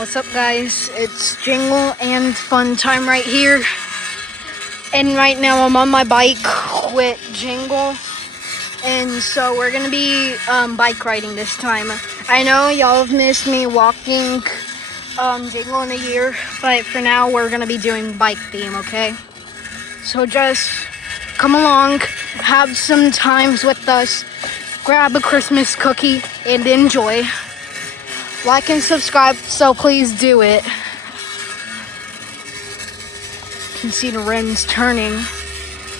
What's up, guys? It's Jingle and Fun Time right here. And right now I'm on my bike with Jingle. And so we're going to be bike riding this time. I know y'all have missed me walking Jingle in a year. But for now, we're going to be doing bike theme, okay? So just come along, have some times with us, grab a Christmas cookie, and enjoy. Like and subscribe, so please do it. You can see the rims turning.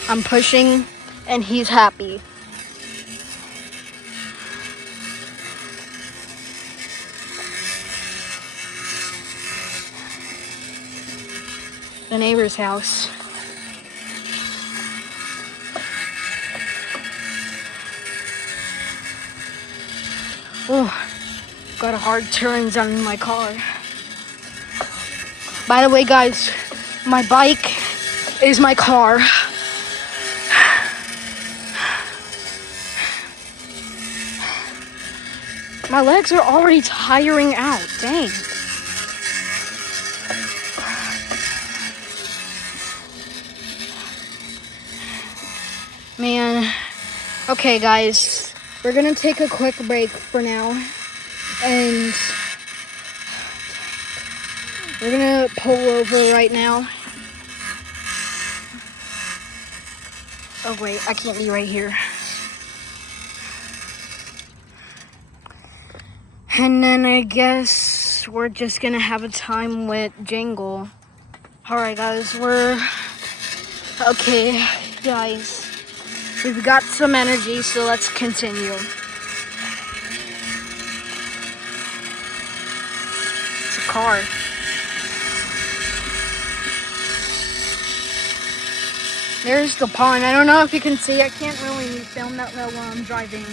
I'm pushing, and he's happy. The neighbor's house. Oh, got a hard turns on my car. By the way, guys, my bike is my car. My legs are already tiring out. Dang. Man. Okay, guys. We're gonna take a quick break for now. And we're gonna pull over right now. Oh wait, I can't be right here. And then I guess we're just gonna have a time with Jingle. Alright, guys, okay, guys. We've got some energy, so let's continue. It's a car. There's the pond. I don't know if you can see. I can't really film that well while I'm driving.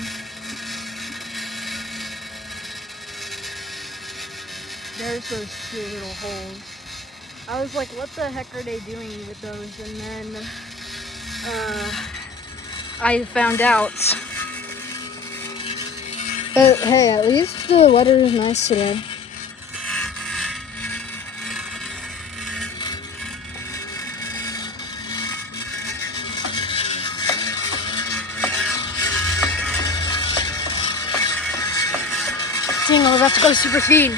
There's those two little holes. I was like, what the heck are they doing with those? And then I found out. But hey, at least the weather is nice today. Jingle, we're about to go super speed.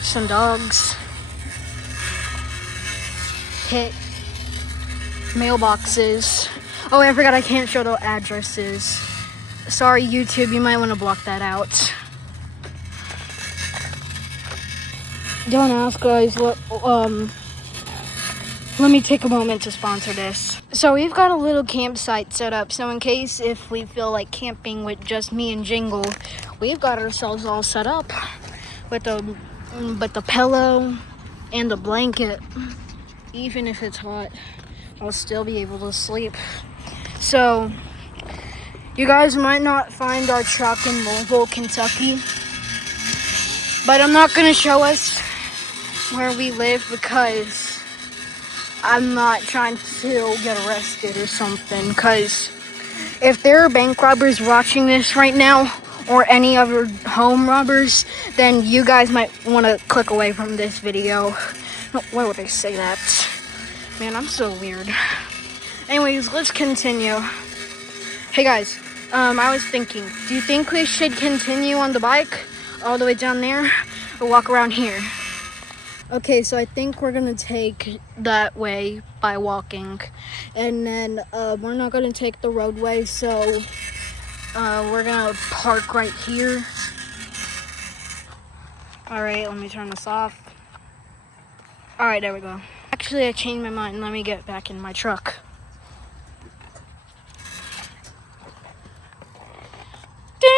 Some dogs hit mailboxes. Oh, I forgot I can't show the addresses. Sorry, YouTube, you might want to block that out. Don't ask, guys. Let me take a moment to sponsor this. So we've got a little campsite set up. So in case if we feel like camping with just me and Jingle, we've got ourselves all set up with the pillow and the blanket. Even if it's hot, I'll still be able to sleep. So you guys might not find our truck in Louisville, Kentucky, but I'm not gonna show us where we live because I'm not trying to get arrested or something. Because if there are bank robbers watching this right now, or any other home robbers, then you guys might want to click away from this video. Why would I say that? Man, I'm so weird. Anyways, let's continue. Hey guys, I was thinking, do you think we should continue on the bike all the way down there or walk around here? Okay, so I think we're gonna take that way by walking. And then we're not gonna take the roadway, so we're gonna park right here. Alright, let me turn this off. Alright, there we go. Actually, I changed my mind. Let me get back in my truck. Ding!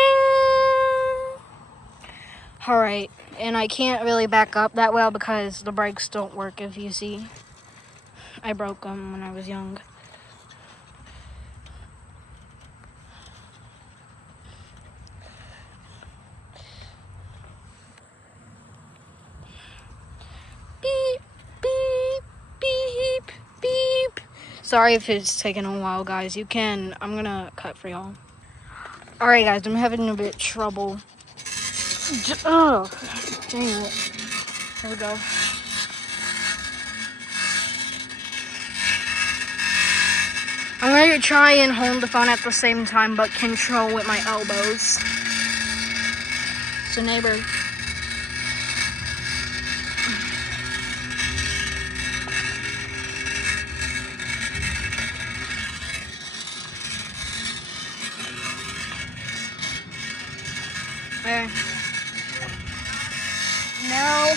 Alright, and I can't really back up that well because the brakes don't work, if you see. I broke them when I was young. Beep, beep, beep, beep. Sorry if it's taking a while, guys. I'm gonna cut for y'all. Alright, guys, I'm having a bit of trouble. Oh, dang it. Here we go. I'm going to try and hold the phone at the same time, but control with my elbows. So, neighbor. Okay. No.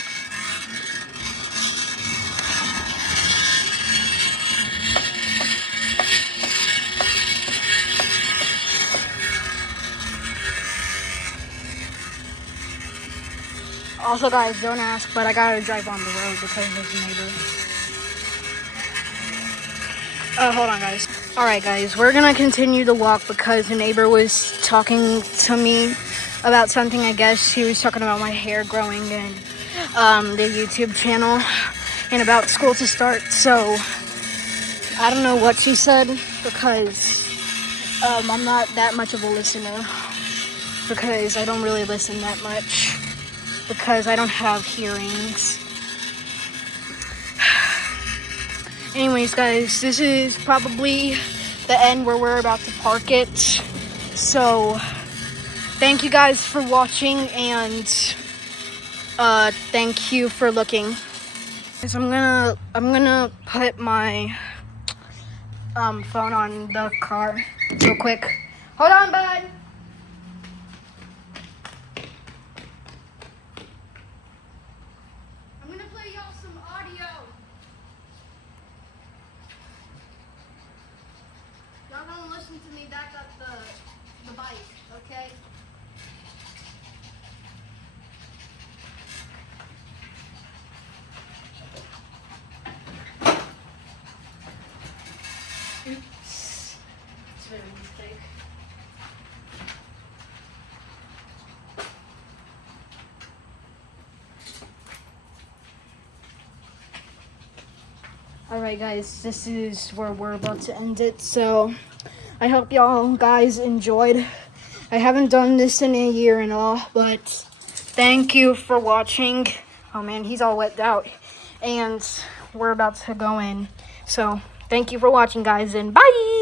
Also, guys, don't ask, but I gotta drive on the road because of the neighbor. Hold on, guys. Alright, guys, we're gonna continue to walk because the neighbor was talking to me about something. I guess he was talking about my hair growing and the YouTube channel and about school to start. So, I don't know what she said because I'm not that much of a listener because I don't really listen that much because I don't have hearings. Anyways, guys, this is probably the end where we're about to park it. So, thank you guys for watching and thank you for looking. So I'm gonna put my phone on the car real quick. Hold on, bud. I'm gonna play y'all some audio. Y'all gonna listen to me back up the bike, okay? Oops. It's been a mistake. Alright, guys, this is where we're about to end it. So, I hope y'all guys enjoyed. I haven't done this in a year and all, but thank you for watching. Oh man, he's all wet out. And we're about to go in. So, thank you for watching, guys, and bye!